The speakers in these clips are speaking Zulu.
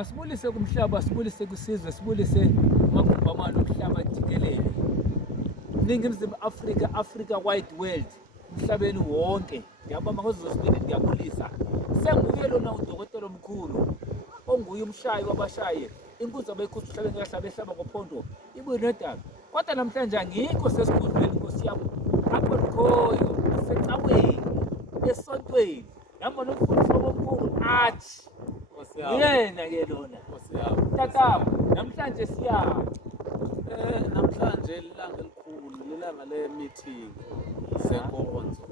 Masibulise kumhlaba, sibulise kusizwe, sibulise amagubhamani omhlaba jikelele. Ningizimu Africa wide world, emhlabeni wonke. Ngiyabonga ngozosibili ngiyabulisa. Senguye lona udokotela omkhulu onguye umshayi wabashaye. Inkunzi abayikhuthi emhlabeni kahlaba ehlaba ngophondo ibuye nedaba. Kodwa namhlanje angikho sesikhundleni Nkosi yami. Apho ngikhoyo esecaweni esontweni. Namba nomfundisi omkhulu athi Nkosi yami. Yena ke lona. Nkosi yami. Tata, namhlanje siya namhlanje ilanga elikhulu lilanga le meeting senkonzo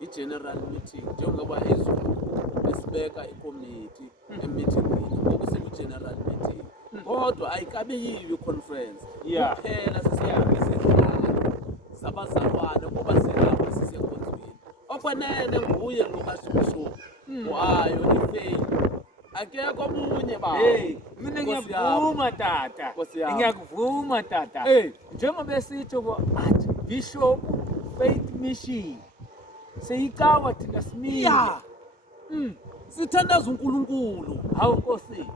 i-general meeting njengoba izolo besibeka ikomiti e-meeting ngokuseku-general meeting kodwa ayikabiyiyo i-conference kuphela sesihambe sihlalo sabazalwane ngoba silapho sisekonzweni okwenene nguye lokashibisho wayo ifeyi akekho omunye baba. Mina ngiyakuvuma tata. Ngiyakuvuma tata. Njengoba esitsho athi Bishop Faith Mission. Seyikawa thina simile. Sithandaza uNkulunkulu. Hawu Nkosi.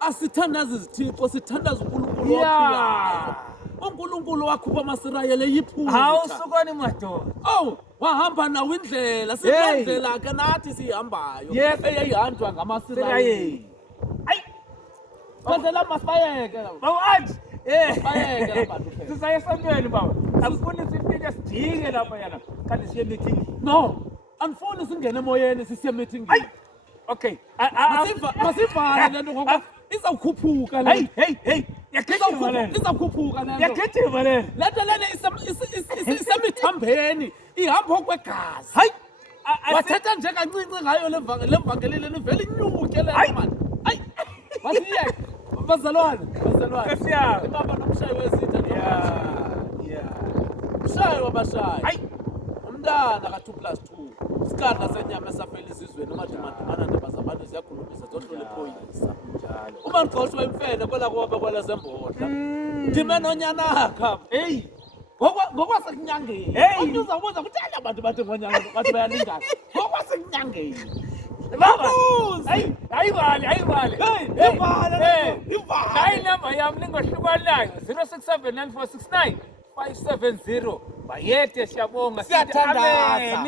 Asithandaza izithixo, sithandaza uNkulunkulu ophilayo. uNkulunkulu wakhupha amasirayeli eyiphutha. Hawu sukani madoda. Wahamba nawo indlela, siyindlela ke nathi sihambayo. Eyayihanjwa ngamasirayeli. Hayi. Kwenzela masibayeke. Bawathi bayeke abantu phela. Sisaye esontweni baba. Akufuni sifike sijike lapha yana. Kanti siye meeting. No. Anifuni singene emoyeni sisiye meeting. Okay. Masivale lento ngoba izawukhuphuka le. Hey. Izawukhuphuka lento. Yakhethiwe le. Lento lena isemithambeni ihamba okwegazi. Hayi. Wathetha nje kancinci ngayo le vangeli leni vele inyuke le man. Hayi. Masiyeke. Bazalwane. Sesiya. Baba nomshayi wezitha. Umshayi wabashayi. Hayi. Umntana ka2+2. Isikanda senyama esafela izizweni umadimana ndaba zabantu ziyakhulumisa zohlula iphoyisa. Uma ngixoshwe imfene kwela kobe kwela zembodla. Ndime nonyanaka. Ngokwasekunyangeni. Umuntu uzabuza ukuthi abantu bathi ngonyanga bathi bayalingana. Ngokwasekunyangeni. Baba. Ayivale. Hayi number yami ningohlukanayo 0679469570. Bayethe siyabonga. Siyathandaza.